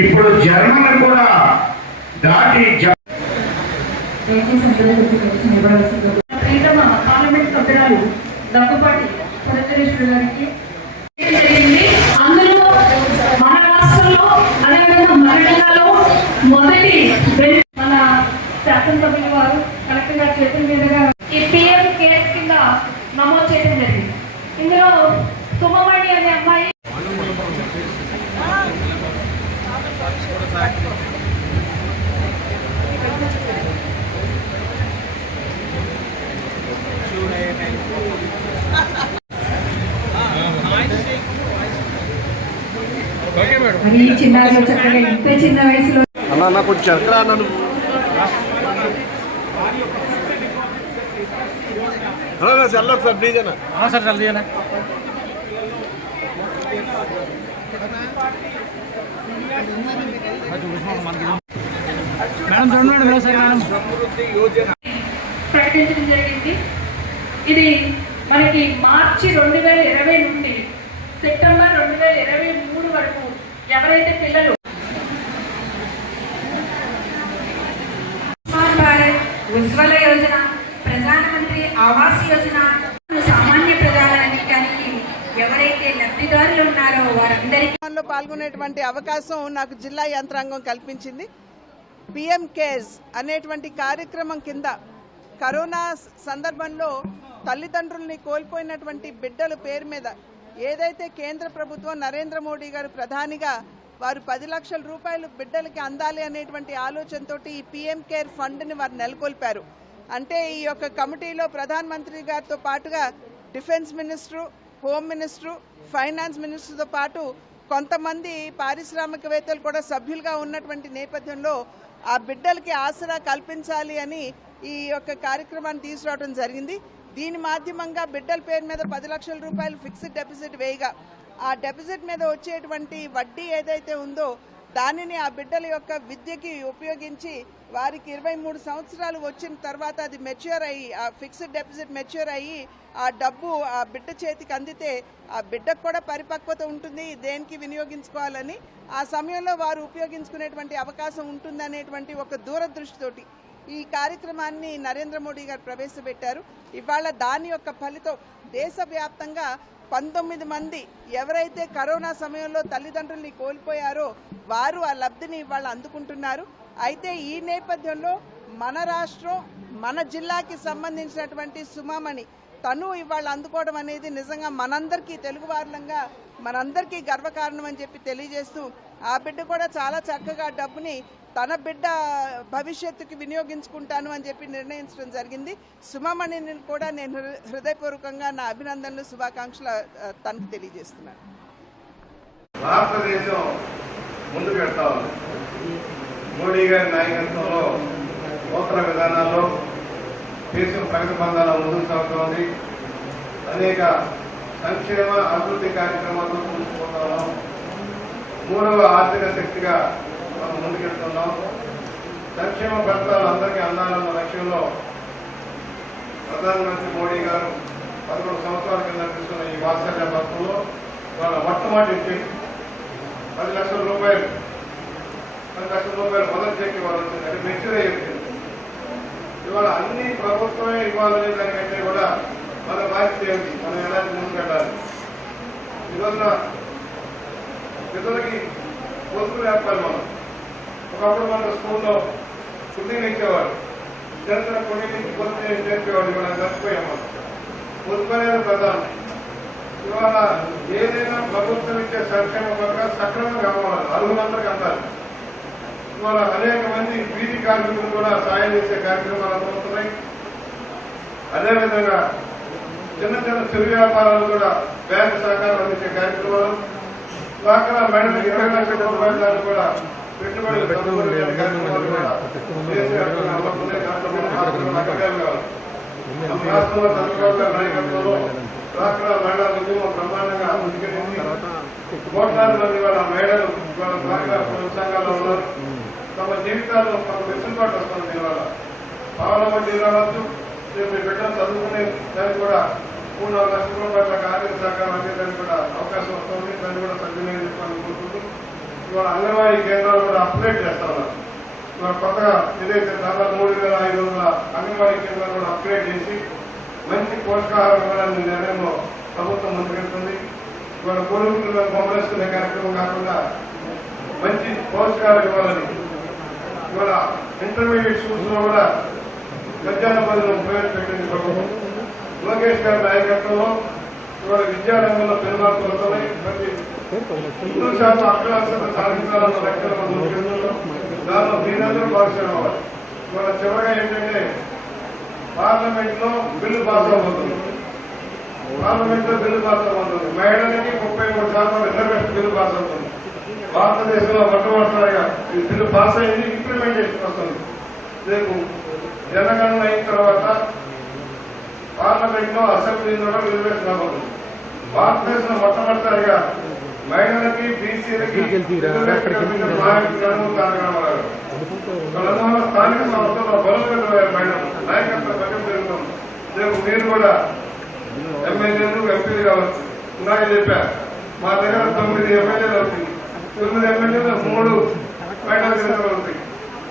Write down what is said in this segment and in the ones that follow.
ఇప్పుడు జర్మన్ కూడా దాటి ప్రీతమ పార్లమెంట్ సభ్యురాలు దగ్గుపాటి పురంధరేశ్వరి గారికి జరిగింది అందులో మన రాష్ట్రంలో అదేవిధంగా మన జిల్లాలో మొదటి మన శాసనసభ్యుల వారు కలెక్టర్ గారి చేతుల మీదుగా ఈ పిఎం కేర్స్ కింద నమోదు చేయడం జరిగింది. ఇందులో సుమమణి అనే అమ్మాయి మరి ఈ చిన్నారిలో చక్కగా ఇంత చిన్న వయసులో అన్న నాకు కొంచెం చక్ర అన్నాను చల్ల ఒకసారి ప్లీజ్ అన్న. సార్ చల్లదీయనా ప్రకటించడం జరిగింది. ఇది మనకి మార్చి రెండు వేల ఇరవై నుండి సెప్టెంబర్ రెండు వేల ఇరవై మూడు వరకు ఎవరైతే పిల్లలు భారత్ ఉజ్వల యోజన ప్రధానమంత్రి ఆవాస్ యోజన సామాన్య ప్రజానికి ఎవరైతే లబ్ధిదారులు వారందరికీ పాల్గొనేటువంటి అవకాశం నాకు జిల్లా యంత్రాంగం కల్పించింది. పిఎం కేర్స్ అనేటువంటి కార్యక్రమం కింద కరోనా సందర్భంలో తల్లిదండ్రుల్ని కోల్పోయినటువంటి బిడ్డల పేరు మీద ఏదైతే కేంద్ర ప్రభుత్వం నరేంద్ర మోడీ గారు ప్రధానిగా వారు పది లక్షల రూపాయలు బిడ్డలకి అందాలి అనేటువంటి ఆలోచనతోటి ఈ పిఎం కేర్ ఫండ్ని వారు నెలకొల్పారు. అంటే ఈ యొక్క కమిటీలో ప్రధానమంత్రి గారితో పాటుగా defence minister home minister finance మినిస్టర్తో పాటు కొంతమంది పారిశ్రామికవేత్తలు కూడా సభ్యులుగా ఉన్నటువంటి నేపథ్యంలో ఆ బిడ్డలకి ఆసరా కల్పించాలి అని ఈ యొక్క కార్యక్రమాన్ని తీసుకురావడం జరిగింది. దీని మాధ్యమంగా బిడ్డల పేరు మీద పది లక్షల రూపాయలు ఫిక్స్డ్ డెపిసిట్ వేయగా ఆ డెపిసిట్ మీద వచ్చేటువంటి వడ్డీ ఏదైతే ఉందో దానిని ఆ బిడ్డల యొక్క విద్యకి ఉపయోగించి వారికి ఇరవై మూడు సంవత్సరాలు వచ్చిన తర్వాత అది మెచ్యూర్ అయ్యి ఆ ఫిక్స్డ్ డెపాజిట్ మెచ్యూర్ అయ్యి ఆ డబ్బు ఆ బిడ్డ చేతికి అందితే ఆ బిడ్డకు కూడా పరిపక్వత ఉంటుంది దేనికి వినియోగించుకోవాలని. ఆ సమయంలో వారు ఉపయోగించుకునేటువంటి అవకాశం ఉంటుందనేటువంటి ఒక దూరదృష్టితోటి ఈ కార్యక్రమాన్ని నరేంద్ర మోడీ గారు ప్రవేశపెట్టారు. ఇవాళ దాని యొక్క ఫలితం దేశవ్యాప్తంగా పంతొమ్మిది మంది ఎవరైతే కరోనా సమయంలో తల్లిదండ్రుల్ని కోల్పోయారో వారు ఆ లబ్ధిని వాళ్ళు అందుకుంటున్నారు. అయితే ఈ నేపథ్యంలో మన రాష్ట్రం మన జిల్లాకి సంబంధించినటువంటి సుమామణి తను ఇవాళ అందుకోవడం అనేది నిజంగా మనందరికీ తెలుగు వారులంగా మనందరికీ గర్వకారణం అని చెప్పి తెలియజేస్తూ ఆ బిడ్డ కూడా చాలా చక్కగా డబ్బుని తన బిడ్డ భవిష్యత్తుకి వినియోగించుకుంటాను అని చెప్పి నిర్ణయించడం జరిగింది. సుమమణిని కూడా నేను హృ- హృదయపూర్వకంగా నా అభినందనలు శుభాకాంక్షలు తనకు తెలియజేస్తున్నాను. భారతదేశం ముందుకు వెళ్తా ఉంది. మోడీ గారి నాయకత్వంలో నూతన విధానాల్లో దేశం ప్రగతి బంధాల ముందుకు సాగుతోంది. అనేక సంక్షేమ అభివృద్ధి కార్యక్రమాలతో ముందుకుపోతున్నాం మూడవ ఆర్థిక శక్తిగా మనం ముందుకెళ్తున్నాం. సంక్షేమ పథకాలు అందరికీ అందాలన్న లక్ష్యంలో ప్రధానమంత్రి మోడీ గారు పదకొండు సంవత్సరాల కింద తీసుకున్న ఈ వాత్సల్య పథకంలో వాళ్ళ మొట్టమొదటి పది లక్షల రూపాయలు పది లక్షల రూపాయలు మొదటి చెక్కి వాళ్ళు వచ్చింది. అంటే మెచ్యూర్ అయిపోయింది ఇవాళ అన్ని ప్రభుత్వమే ఇవ్వాలనే దానికంటే కూడా మన బాధ్యత ఏమిటి? మనం ఎలాంటి ముందుకు వెళ్ళాలి ఈరోజున పిల్లలకి పొదుపు నేర్పాలి మనం. ఒకప్పుడు మన స్కూల్లో కుట్టింగ్ ఇచ్చేవాడు చిన్న కొన్ని నుంచి పొద్దు నేర్పేవాడు మనం చచ్చిపోయాం మనం. పొదుపు అనేది ప్రధానం. ఇవాళ ఏదైనా ప్రభుత్వం ఇచ్చే సంక్షేమ పథకాలు సక్రమంగా అవ్వాలి అర్హులందరికీ అందాలి. ఇవాళ అనేక మంది వీధి కార్మికులు కూడా సాయం చేసే కార్యక్రమాలు అందుతున్నాయి అదేవిధంగా చిన్న చిన్న చిరు వ్యాపారాలు కూడా బ్యాంకు సహకారం అందించే కార్యక్రమాలు డ్వాక్రా మేడం ఇరవై లక్షల రూపాయల కూడా పెట్టుబడులు నాయకత్వంలో ఉద్యమం బ్రహ్మాండంగా ముందుకెళ్ళింది. కోట్లాది మంది వాళ్ళ మేడలు వాళ్ళ సంఘాల్లో ఉన్నారు. తమ జీవితాల్లో తమ వెసులుబాటు వస్తుంది ఇవాళ. పావన వడ్డీ రావచ్చు రేపు మీ బిడ్డలు చదువుకునే దానికి కూడా పూర్ణ నాలుగు లక్షల రూపాయల ఆర్థిక సహకారం అందేదానికి కూడా అవకాశం వస్తుంది. దాన్ని కూడా సద్వినియోగించుకోవాలని చేసుకోవాలని ఇవాళ అంగన్వాడీ కేంద్రాలు కూడా అప్గ్రేడ్ చేస్తా ఉన్నారు. ఇవాళ కొత్తగా ఏదైతే దాదాపు మూడు వేల ఐదు వందల అంగన్వాడీ కేంద్రాలు కూడా అప్గ్రేడ్ చేసి మంచి పోషకాహారం ఇవ్వాలని నిర్ణయంలో ప్రభుత్వం ముందుకెళ్తుంది. ఇవాళ కోరుకుంటున్న కాంగ్రెస్ కార్యక్రమం కాకుండా మంచి పోషకాహారం ఇవ్వాలని ఇవాళ ఇంటర్మీడియట్ స్కూల్స్లో కూడా మధ్యాహ్న భోజనం ప్రవేశపెట్టింది ప్రభుత్వం లోకేష్ గారి నాయకత్వంలో ఇవాళ విద్యారంగంలో పెనుమార్పులు వస్తున్నాయి. ప్రతి హిందూ శాతం అక్షరాస్యత సాధించాలన్న లక్ష్యంలో దానిలో మీరందరూ భాగస్వామి అవ్వాలి. ఇవాళ చివరిగా ఏంటంటే పార్లమెంట్లో బిల్లు పాస్ అవుతుంది. పార్లమెంట్లో బిల్లు పాస్ అవుతుంది. మహిళలకి ముప్పై మూడు శాతం రిజర్వేషన్ బిల్లు పాస్ అవుతుంది. భారతదేశంలో మొట్టమొదటిసారిగా ఈ బిల్లు పాస్ అయింది ఇంప్లిమెంటేషన్ వస్తుంది. రేపు జనగణన అయిన తర్వాత పార్లమెంట్లో అసెంబ్లీలో రిజర్వేషన్ అవ్వదు భారతదేశంలో మొట్టమొదటిసారిగా మహిళలకి బీసీలకి వాళ్ళందరూ స్థానిక సంస్థల్లో బలోపేతమైన మహిళలు. నాయకత్వ పథకం పెరుగుతుంది. రేపు మీరు కూడా ఎమ్మెల్యేలు ఎంపీలు కావచ్చు. ఇందాక చెప్పా మా దగ్గర తొమ్మిది ఎమ్మెల్యేలు అవుతుంది తొమ్మిది ఎమ్మెల్యేలు మూడు మహిళా కేంద్రాలు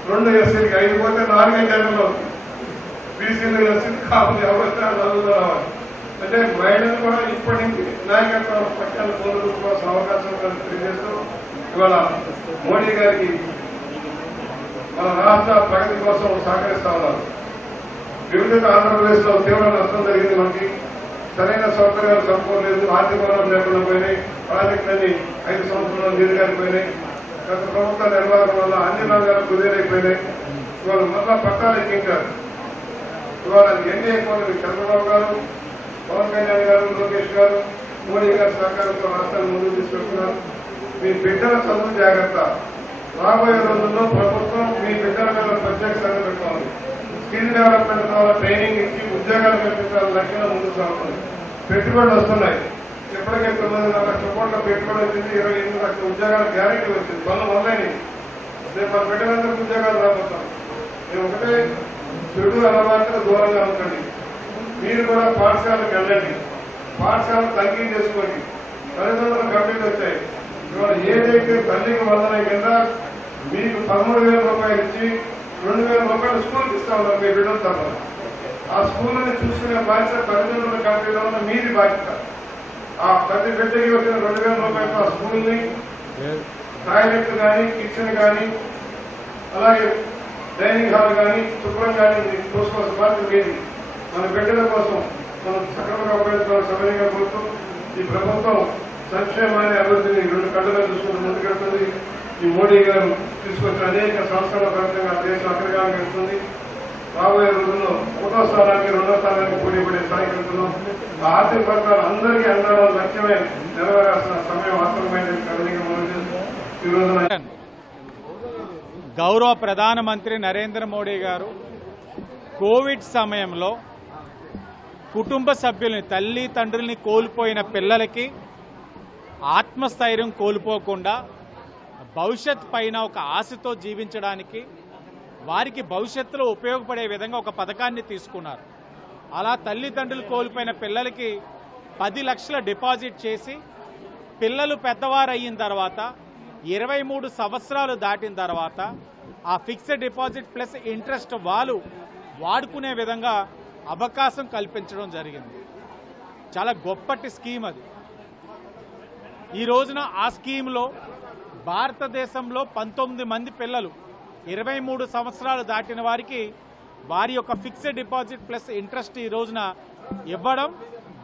రెండు ఎస్సీలకి ఐదు పోతే నాలుగే కేంద్రాలు అవుతాయి బీసీలు ఎస్సీలు కావాలి అవసరాలు చదువుతూ రావాలి. అంటే మహిళలు కూడా ఇప్పటి నుంచి నాయకత్వం పక్షాలు పొందడం అవకాశం కలిసి తెలియజేస్తూ ఇవాళ మోడీ గారికి మన రాష్ట్ర ప్రగతి కోసం సహకరిస్తా ఉన్నారు. వివిధ ఆంధ్రప్రదేశ్లో తీవ్ర నష్టం జరిగింది మనకి. సరైన సౌకర్యాలు సంపూర్లేదు ఆర్థిక వనరులు లేకుండా పోయినాయి ప్రాజెక్టులన్నీ ఐదు సంవత్సరాలు నీరుగారిపోయినాయి గత ప్రభుత్వ నిర్వహణ వల్ల అన్ని రంగాలు కుదేరైపోయినాయి ఇవాళ మళ్ళా పట్టాలు ఎక్కించారు. ఇవాళ ఎన్డీఏ కోరిక చంద్రబాబు గారు పవన్ కళ్యాణ్ గారు లోకేష్ గారు మోడీ గారి సహకారంతో రాష్ట్రాన్ని ముందుకు తీసుకెళ్తున్నారు. మీ బిడ్డల చదువు జాగ్రత్త. రాబోయే రోజుల్లో ప్రభుత్వం మీ బిడ్డల మీద ప్రత్యేక శ్రద్ధ పెట్టుకోవాలి. స్కిల్ డెవలప్మెంట్ ద్వారా ట్రైనింగ్ ఇచ్చి ఉద్యోగాలు కల్పించాలని లక్ష్యంలో ముందుకు సాగుతుంది. పెట్టుబడులు వస్తున్నాయి. ఇప్పటికే తొమ్మిది లక్షల కోట్ల పెట్టుబడి వచ్చింది ఇరవై ఎనిమిది లక్షల ఉద్యోగాల గ్యారెంటీ వచ్చింది. పనులు మొదలైనవి. రేపు మన పెట్టినందుకు ఉద్యోగాలు రాబోతాం నేను ఒకటే చెడు అలవాట్లకు దూరంగా ఉండండి మీరు కూడా పాఠశాలకు వెళ్ళండి. పాఠశాల తనిఖీ చేసుకోండి. తల్లిదండ్రులు కంప్లీట్ వచ్చాయి. ఇవాళ ఏదైతే తల్లికి వందన కింద మీకు పదమూడు వేల రూపాయలు ఇచ్చి రెండు వేల రూపాయలు స్కూల్కి ఇస్తా ఉన్నారు మీ బిడ్డల తరఫున ఆ స్కూల్ని చూసుకునే బాధ్యత తల్లిదండ్రుల కంపెనీలో ఉన్న మీది బాధ్యత. ఆ ప్రతి బిడ్డకి వచ్చిన రెండు వేల రూపాయలతో ఆ స్కూల్ని టాయిలెట్లు కానీ కిచెన్ కానీ అలాగే డైనింగ్ హాల్ కానీ శుభ్రం కానీ చూసుకోవాల్సిన బాధ్యత మీది. మన బిడ్డల కోసం మనం సక్రమంగా ఉపయోగించుకోవాలి సమయంగా కోరుతూ ఈ ప్రభుత్వం సంక్షేమాన్ని అభివృద్ధిని రెండు కళ్ళగా చూసుకుంటూ ముందుకెళ్తుంది. ఈ మోడీ గారు తీసుకొచ్చిన అనేక సంస్థల ఫలితంగా దేశం అగ్రగామి వెళ్తుంది రాబోయే రోజుల్లో ఒకటో స్థానానికి రెండో స్థానానికి పోటీ పడే స్థాయికి వెళ్తున్నాం. ఆర్థిక వర్గాలు అందరికీ అందాలని లక్ష్యమే నెరవేరాల్సిన సమయం ఆత్మమైనది కదలిక ఈ రోజున గౌరవ ప్రధానమంత్రి నరేంద్ర మోడీ గారు కోవిడ్ సమయంలో కుటుంబ సభ్యుల్ని తల్లి తండ్రుల్ని కోల్పోయిన పిల్లలకి ఆత్మస్థైర్యం కోల్పోకుండా భవిష్యత్ పైన ఒక ఆశతో జీవించడానికి వారికి భవిష్యత్తులో ఉపయోగపడే విధంగా ఒక పథకాన్ని తీసుకున్నారు. అలా తల్లిదండ్రులు కోల్పోయిన పిల్లలకి పది లక్షల డిపాజిట్ చేసి పిల్లలు పెద్దవారు అయిన తర్వాత ఇరవై మూడు సంవత్సరాలు దాటిన తర్వాత ఆ ఫిక్స్డ్ డిపాజిట్ ప్లస్ ఇంట్రెస్ట్ వాళ్ళు వాడుకునే విధంగా అవకాశం కల్పించడం జరిగింది. చాలా గొప్పటి స్కీమ్ అది. ఈ రోజున ఆ స్కీమ్లో భారతదేశంలో పంతొమ్మిది మంది పిల్లలు ఇరవై మూడు సంవత్సరాలు దాటిన వారికి వారి యొక్క ఫిక్స్డ్ డిపాజిట్ ప్లస్ ఇంట్రెస్ట్ ఈ రోజున ఇవ్వడం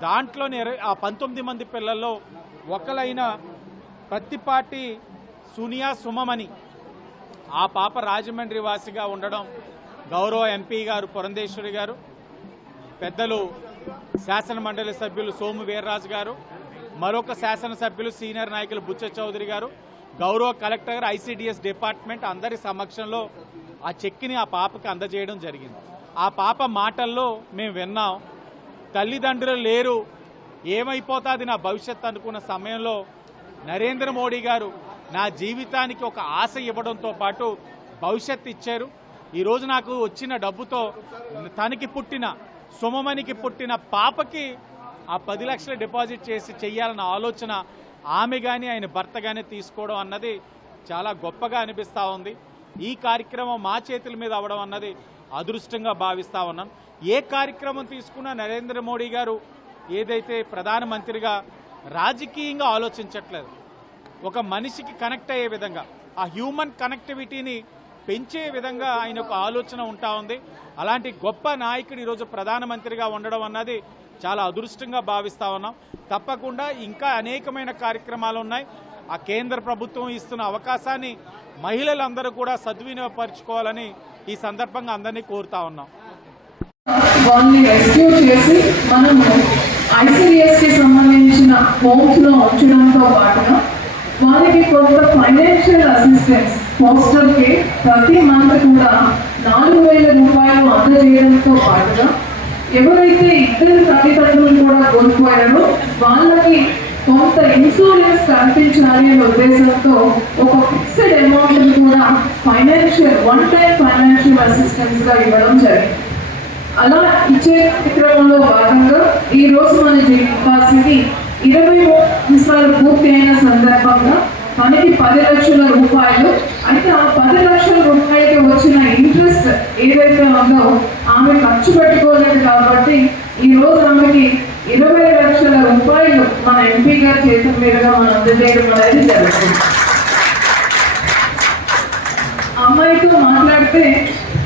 దాంట్లోని ఆ పంతొమ్మిది మంది పిల్లల్లో ఒకలైన ప్రత్తిపాటి సునియా సుమమని ఆ పాప రాజమండ్రి వాసిగా ఉండడం గౌరవ ఎంపీ గారు పురంధేశ్వరి గారు పెద్దలు శాసన మండలి సభ్యులు సోము వీర్రాజు గారు మరొక శాసనసభ్యులు సీనియర్ నాయకులు బుచ్చ చౌదరి గారు గౌరవ కలెక్టర్ ఐసిడిఎస్ డిపార్ట్మెంట్ అందరి సమక్షంలో ఆ చెక్కిని ఆ పాపకి అందజేయడం జరిగింది. ఆ పాప మాటల్లో మేము విన్నాం తల్లిదండ్రులు లేరు ఏమైపోతుంది నా భవిష్యత్ అనుకున్న సమయంలో నరేంద్ర మోడీ గారు నా జీవితానికి ఒక ఆశ ఇవ్వడంతో పాటు భవిష్యత్ ఇచ్చారు. ఈరోజు నాకు వచ్చిన డబ్బుతో తనకి పుట్టిన సుమమనికి పుట్టిన పాపకి ఆ పది లక్షలు డిపాజిట్ చేసి చెయ్యాలన్న ఆలోచన ఆమె కానీ ఆయన భర్త కానీ తీసుకోవడం అన్నది చాలా గొప్పగా అనిపిస్తూ ఉంది. ఈ కార్యక్రమం మా చేతుల మీద అవ్వడం అన్నది అదృష్టంగా భావిస్తూ ఉన్నాం. ఏ కార్యక్రమం తీసుకున్నా నరేంద్ర మోడీ గారు ఏదైతే ప్రధానమంత్రిగా రాజకీయంగా ఆలోచించట్లేదు ఒక మనిషికి కనెక్ట్ అయ్యే విధంగా ఆ హ్యూమన్ కనెక్టివిటీని పెంచే విధంగా ఆయన ఒక ఆలోచన ఉంటా ఉంది. అలాంటి గొప్ప నాయకుడు ఈరోజు ప్రధానమంత్రిగా ఉండడం అన్నది చాలా అదృష్టంగా భావిస్తా ఉన్నాం. తప్పకుండా ఇంకా అనేకమైన కార్యక్రమాలు ఉన్నాయి. ఆ కేంద్ర ప్రభుత్వం ఇస్తున్న అవకాశాన్ని మహిళలందరూ కూడా సద్వినియోగపరచుకోవాలని ఈ సందర్భంగా అందరినీ కోరుతా ఉన్నాం. వాళ్ళని రెస్క్యూ చేసి మనము ఐసీడిఎస్ సంబంధించిన హోమ్స్ ఉంచడంతో పాటుగా వాళ్ళకి కొంత ఫైనాన్షియల్ అసిస్టెన్స్ పోస్టల్ ప్రతి మంత్ కూడా నాలుగు వేల రూపాయలు అందజేయడంతో పాటుగా ఎవరైతే ఇద్దరు తల్లిదండ్రులు కూడా కోల్పోయారో వాళ్ళకి కొంత ఇన్సూరెన్స్ కల్పించాలి అనే ఉద్దేశంతో ఒక ఫిక్స్డ్ అమౌంట్ కూడా ఫైనాన్షియల్ వన్ టైం ఫైనాన్షియల్ అసిస్టెన్స్గా ఇవ్వడం జరిగింది. అలా ఇచ్చే కార్యక్రమంలో భాగంగా ఈ రోజు మన జిల్లాసికి ఇరవై సంవత్సరాలు పూర్తి అయిన సందర్భంగా మనకి పది లక్షల రూపాయలు. అయితే ఆ పది లక్షల రూపాయలకి వచ్చిన ఇంట్రెస్ట్ ఏదైతే ఉందో ఆమె ఖర్చు పెట్టుకోలేదు కాబట్టి ఈ రోజు ఆమెకి ఇరవై లక్షల రూపాయలు మన ఎంపీ గారి చేతుల మీదుగా మనం అందజేయడం అనేది జరుగుతుంది. అమ్మాయితో మాట్లాడితే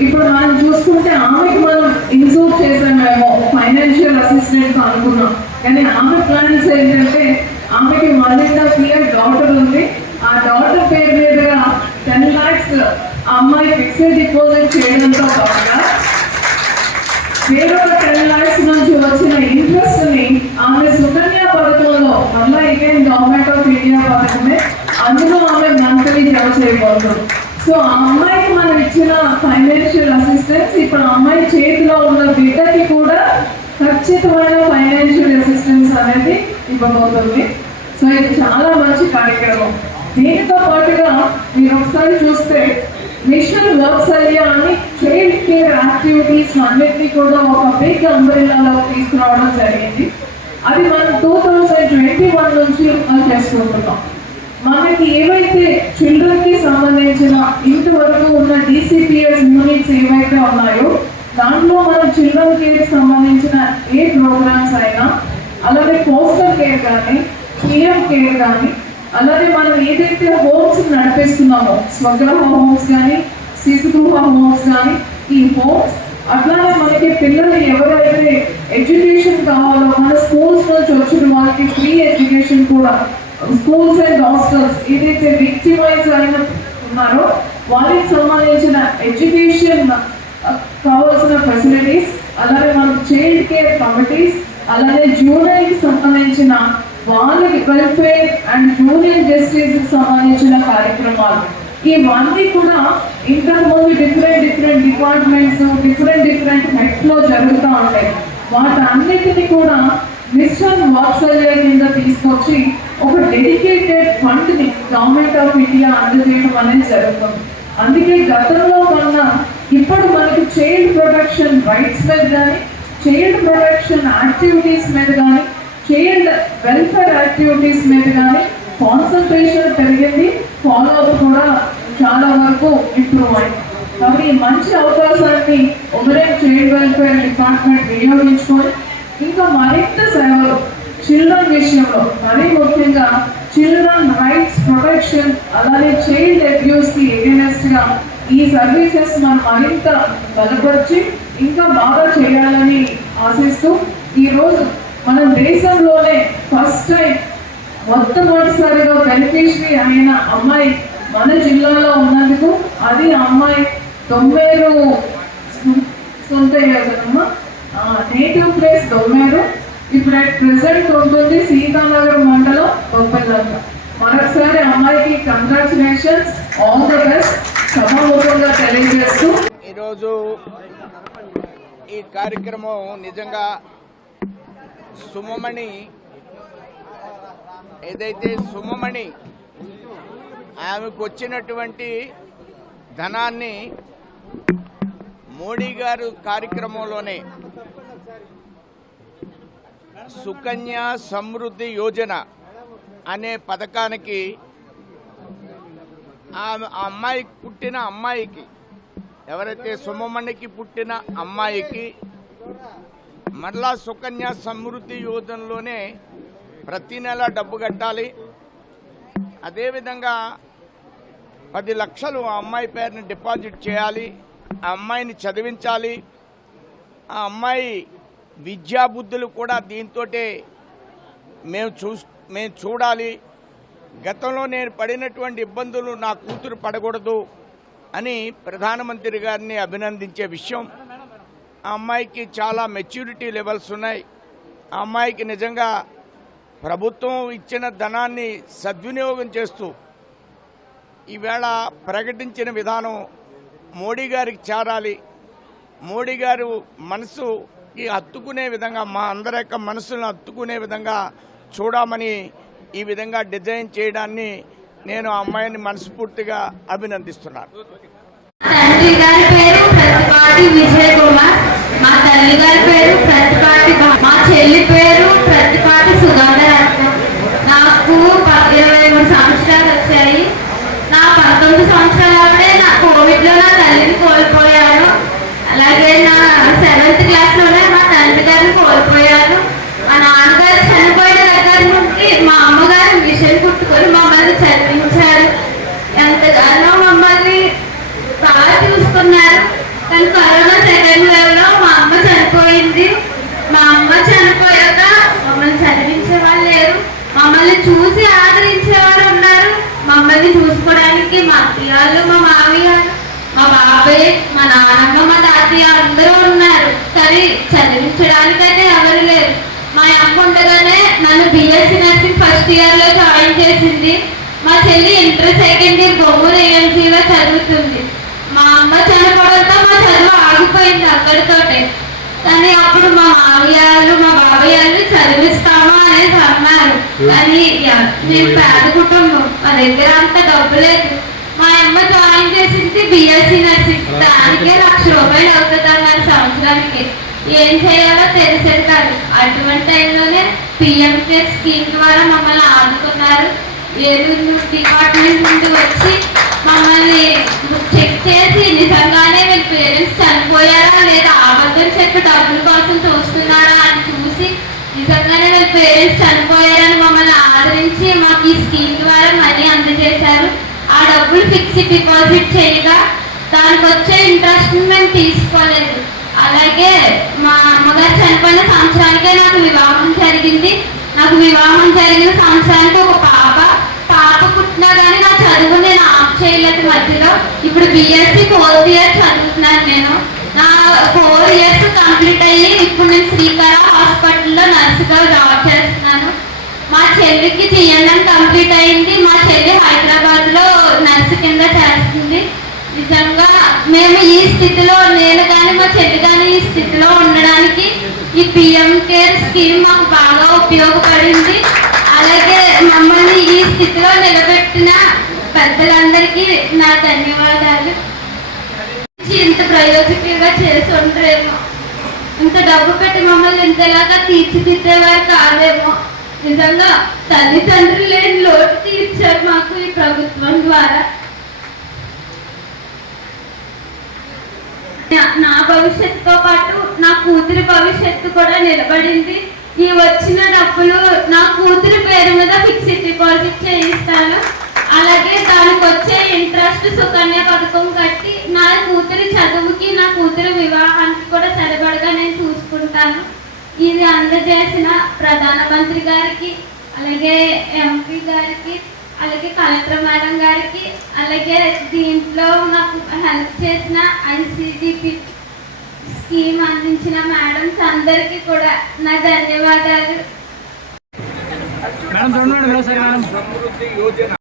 ఇప్పుడు మనం చూసుకుంటే ఆమెకి మనం ఇన్సూర్ చేసామేమో ఫైనాన్షియల్ అసిస్టెంట్ అనుకున్నాం. కానీ ఆమె ప్లాన్స్ ఏంటంటే ఆమెకి మళ్ళీ క్లియర్ డాటర్ ఉంది. ఆ డాటర్ పేరు మీదుగా టెన్ లాక్స్ ఆ అమ్మాయి ఫిక్స్డ్ డిపాజిట్ చేయడంతో పాటుగా వేరొక టెన్ లాక్స్ నుంచి వచ్చిన ఇంట్రెస్ట్ని ఆమె సుకన్య పథకంలో మళ్ళా ఇదేం గవర్నమెంట్ ఆఫ్ ఇండియా పథకమే అందులో ఆమె మంత్లీ జమ చేయబోతుంది సో ఆ అమ్మాయికి మనం ఇచ్చిన ఫైనాన్షియల్ అసిస్టెన్స్ ఇప్పుడు ఆ అమ్మాయి చేతిలో ఉన్న బిడ్డకి కూడా ఖచ్చితమైన ఫైనాన్షియల్ అసిస్టెన్స్ అనేది ఇవ్వబోతుంది. సో ఇది చాలా మంచి కార్యక్రమం. దీనితో పాటుగా మీరు ఒకసారి చూస్తే మిషన్ వాత్సల్య అని చైల్డ్ కేర్ యాక్టివిటీస్ అన్నిటినీ కూడా ఒక బిగ్ అంబ్రెల్లాలో తీసుకురావడం జరిగింది. అది మనం టూ థౌజండ్ ట్వంటీ వన్ నుంచి అమలు చేసుకుంటున్నాం. మనకి ఏవైతే చిల్డ్రన్కి సంబంధించిన ఇంతవరకు ఉన్న డిసిపిఎస్ యూనిట్స్ ఏవైతే ఉన్నాయో దాంట్లో మనం చిల్డ్రన్ కేర్కి సంబంధించిన ఏ ప్రోగ్రామ్స్ అయినా అలాగే పోస్టల్ కేర్ కానీ పిఎం కేర్ కానీ అలాగే మనం ఏదైతే హోమ్స్ నడిపిస్తున్నామో స్వగ్రహ హోమ్స్ కానీ శిశుగృహ హోమ్స్ కానీ ఈ హోమ్స్ అట్లానే మనకి పిల్లలు ఎవరైతే ఎడ్యుకేషన్ కావాలో మన స్కూల్స్ నుంచి వచ్చిన వాళ్ళకి ఫ్రీ ఎడ్యుకేషన్ కూడా స్కూల్స్ అండ్ హాస్టల్స్ ఏదైతే విక్టిమైజ్ అయిన ఉన్నారో వారికి సంబంధించిన ఎడ్యుకేషన్ కావాల్సిన ఫెసిలిటీస్ అలాగే మనకు చైల్డ్ కేర్ కమిటీస్ అలాగే జూనియర్కి సంబంధించిన వాళ్ళకి వెల్ఫేర్ అండ్ యూనియన్ జస్టిస్ సంబంధించిన కార్యక్రమాలు. ఇవన్నీ కూడా ఇంతకు ముందు different different departments different different హెడ్స్లో జరుగుతూ ఉంటాయి వాటన్నిటిని కూడా మిషన్ వాత్సల్య కింద తీసుకొచ్చి ఒక డెడికేటెడ్ ఫండ్ని గవర్నమెంట్ ఆఫ్ ఇండియా అందజేయడం అనేది జరుగుతుంది. అందుకే గతంలో కన్నా ఇప్పుడు మనకి చైల్డ్ ప్రొటెక్షన్ రైట్స్ మీద కానీ చైల్డ్ ప్రొటెక్షన్ యాక్టివిటీస్ మీద కానీ చైల్డ్ వెల్ఫేర్ యాక్టివిటీస్ మీద కానీ కాన్సన్ట్రేషన్ పెరిగింది. ఫాలో అప్ కూడా చాలా వరకు ఇంప్రూవ్ అయింది. కాబట్టి ఈ మంచి అవకాశాన్ని ఉమరేన్ చైల్డ్ వెల్ఫేర్ డిపార్ట్మెంట్ వినియోగించుకొని ఇంకా మరింత సేవలు చిల్డ్రన్ విషయంలో మరీ ముఖ్యంగా చిల్డ్రన్ రైట్స్ ప్రొటెక్షన్ అలానే చైల్డ్ అబ్యూస్కి కి ఈ సర్వీసెస్ మనం మరింత బలపరిచి ఇంకా బాగా చేయాలని ఆశిస్తూ ఈరోజు మన దేశంలోనే ఫస్ట్ టైం మొట్టమొదటిసారిగా బెనిఫిషరీ అయిన అమ్మాయి. మన జిల్లాలో ఉన్నందుకు అది అమ్మాయి. తొంభైరు సొంత కదమ్మా నేటివ్ ప్లేస్ దొమ్మేరు. ఇప్పుడు అట్ ప్రెసెంట్ ఉంటుంది సీతానగర్ మండలం బొబ్బల్లంక మరొకసారి అమ్మాయికి కంగ్రాచులేషన్స్ ఆల్ ద బెస్ట్ సభాముఖంగా తెలియజేస్తూ. ఈరోజు ఈ కార్యక్రమం నిజంగా సుమమణి ఏదైతే సుమమణి ఆమెకు వచ్చినటువంటి ధనాన్ని మోడీ గారు కార్యక్రమంలోనే సుకన్య సమృద్ధి యోజన అనే పథకానికి ఆమె ఆ అమ్మాయికి పుట్టిన అమ్మాయికి ఎవరైతే సుమమణికి పుట్టిన అమ్మాయికి మరలా సుకన్య సమృద్ధి యోజనలోనే ప్రతి నెల డబ్బు కట్టాలి. అదేవిధంగా పది లక్షలు ఆ అమ్మాయి పేరుని డిపాజిట్ చేయాలి. ఆ అమ్మాయిని చదివించాలి. ఆ అమ్మాయి విద్యాబుద్ధులు కూడా దీంతో మేము చూ మేము చూడాలి. గతంలో నేను పడినటువంటి ఇబ్బందులు నా కూతురు పడకూడదు అని ప్రధానమంత్రి గారిని అభినందించే విషయం. ఆ అమ్మాయికి చాలా మెచ్యూరిటీ లెవెల్స్ ఉన్నాయి. ఆ అమ్మాయికి నిజంగా ప్రభుత్వం ఇచ్చిన ధనాన్ని సద్వినియోగం చేస్తూ ఈవేళ ప్రకటించిన విధానం మోడీ గారికి చేరాలి. మోడీ గారు మనసుకి హత్తుకునే విధంగా మా అందరి యొక్క మనసులను హత్తుకునే విధంగా చూడమని ఈ విధంగా డిజైన్ చేయడాన్ని నేను ఆ అమ్మాయిని మనస్ఫూర్తిగా అభినందిస్తున్నాను. మా తల్లి గారి పేరు ప్రతిపాటి మా చెల్లి పేరు ప్రతిపాటి సుగంధరత్న నాకు ఇరవై మూడు సంవత్సరాలు వచ్చాయి. నా పంతొమ్మిది సంవత్సరాలప్పుడే నా కోవిడ్లో నా తల్లిని కోల్పో అలాగే నా సెవెంత్ క్లాస్లోనే మా తండ్రి గారిని కోల్పోయాను మా నాన్నగారు చనిపోయిన దగ్గర నుండి మా అమ్మగారు మిషన్ కుట్టుకొని మమ్మల్ని చదివించారు ఎంతగానో మమ్మల్ని బాగా చూసుకున్నారు కానీ కరోనా సెకండ్ వేవ్లో మా అమ్మ చనిపోయింది మా అమ్మ చనిపోయాక మమ్మల్ని చదివించే వాళ్ళు లేరు మమ్మల్ని చూసి ఆదరించేవారు ఉన్నారు మమ్మల్ని చూసుకోవడానికి మా అత్తయ్యలు మా మామయ్య మా బాబాయ్ మా నాన్నమ్మ మా తాతయ్య అందరూ ఉన్నారు కానీ చదివించడానికైతే ఎవరు లేరు మా అమ్మ ఉండగానే నన్ను బిఎస్సీ నర్సింగ్ ఫస్ట్ ఇయర్లో జాయిన్ చేసింది. మా చెల్లి ఇంటర్ సెకండ్ ఇయర్ బొమ్మలు ఏఎంసీలో చదువుతుంది. మా అమ్మ చనిపోవడంతో మా చదువు ఆగిపోయింది అక్కడితోటే. కానీ అప్పుడు మా మామయ్యలు మా బాబాయ్యలు చదివిస్తామా అనేసి అన్నారు. కానీ మేము పేద కుటుంబం. మా దగ్గర అంత డబ్బు లేదు. మా అమ్మ జాయిన్ చేసింది బిఎస్సీ నర్సింగ్ దానికే లక్ష రూపాయలు అవుతుంది అన్నారు సంవత్సరానికి. ఏం చేయాలో తెలిసేది కాదు. అటువంటి టైంలోనే పిఎం కేర్ స్కీమ్ ద్వారా మమ్మల్ని ఆదుకున్నారు. ఏదో డిపార్ట్మెంట్ నుండి వచ్చి మమ్మల్ని చెక్ చేసి నిజంగానే వీళ్ళ పేరెంట్స్ చనిపోయారా లేదా అబద్ధం చెప్పి డబ్బుల కోసం చూస్తున్నారా అని చూసి నిజంగానే వీళ్ళ పేరెంట్స్ చనిపోయారని మమ్మల్ని ఆదరించి మాకు ఈ స్కీమ్ ద్వారా మనీ అందజేశారు. ఆ డబ్బులు ఫిక్స్డ్ డిపాజిట్ చేయగా దానికి వచ్చే ఇంట్రెస్ట్ మేము తీసుకోలేదు. అలాగే మా అమ్మగారు చనిపోయిన సంవత్సరానికే నాకు వివాహం జరిగింది. నాకు వివాహం జరిగిన సంవత్సరానికి ఒక పాప పాప పుట్టినా కానీ నా చదువు నేను ఆఫ్ చేయలేదు మధ్యలో. ఇప్పుడు బిఎస్సి ఫోర్త్ ఇయర్ చదువుతున్నాను నేను. నా ఫోర్ ఇయర్స్ కంప్లీట్ అయ్యి ఇప్పుడు నేను శ్రీకర హాస్పిటల్లో నర్సుగా జాబ్ చేస్తున్నాను. మా చెల్లికి జిఎన్ఎం కంప్లీట్ అయింది. మా చెల్లి హైదరాబాద్లో నర్సు కింద చేస్తుంది. నిజంగా మేము ఈ స్థితిలో నేను మా చెల్లి ఈ స్థితిలో ఉండడానికి ఈ పిఎం కేర్ స్కీమ్ మాకు బాగా ఉపయోగపడింది. అలాగే మమ్మల్ని ఈ స్థితిలో నిలబెట్టిన పెద్దలందరికీ నా ధన్యవాదాలు. ఇంత ప్రయోజకంగా చేసి ఉండరేమో. ఇంత డబ్బు పెట్టి మమ్మల్ని ఇంతలాగా తీర్చిదిద్దేవారు కాదేమో. నిజంగా తల్లిదండ్రులు లేని లోటు తీర్చారు మాకు ఈ ప్రభుత్వం ద్వారా. నా- నా భవిష్యత్తుతో పాటు నా కూతురి భవిష్యత్తు కూడా నిలబడింది. ఈ వచ్చిన డబ్బులు నా కూతురి పేరు మీద ఫిక్స్డ్ డిపాజిట్ చేయిస్తాను. అలాగే దానికి వచ్చే ఇంట్రెస్ట్ సుకన్య పథకం కట్టి నా కూతురి చదువుకి నా కూతురి వివాహానికి కూడా సరిపడగా నేను చూసుకుంటాను. ఇది అందజేసిన ప్రధానమంత్రి గారికి అలాగే ఎంపీ గారికి అలాగే కలెక్టర్ మేడం గారికి అలాగే దీంట్లో నాకు హెల్ప్ చేసిన ఐసిడిపి స్కీమ్ అందించిన మేడమ్స్ అందరికీ కూడా నా ధన్యవాదాలు. మేడం చూడండి మేడం ఒకసారి మేడం సమృద్ధి యోజన.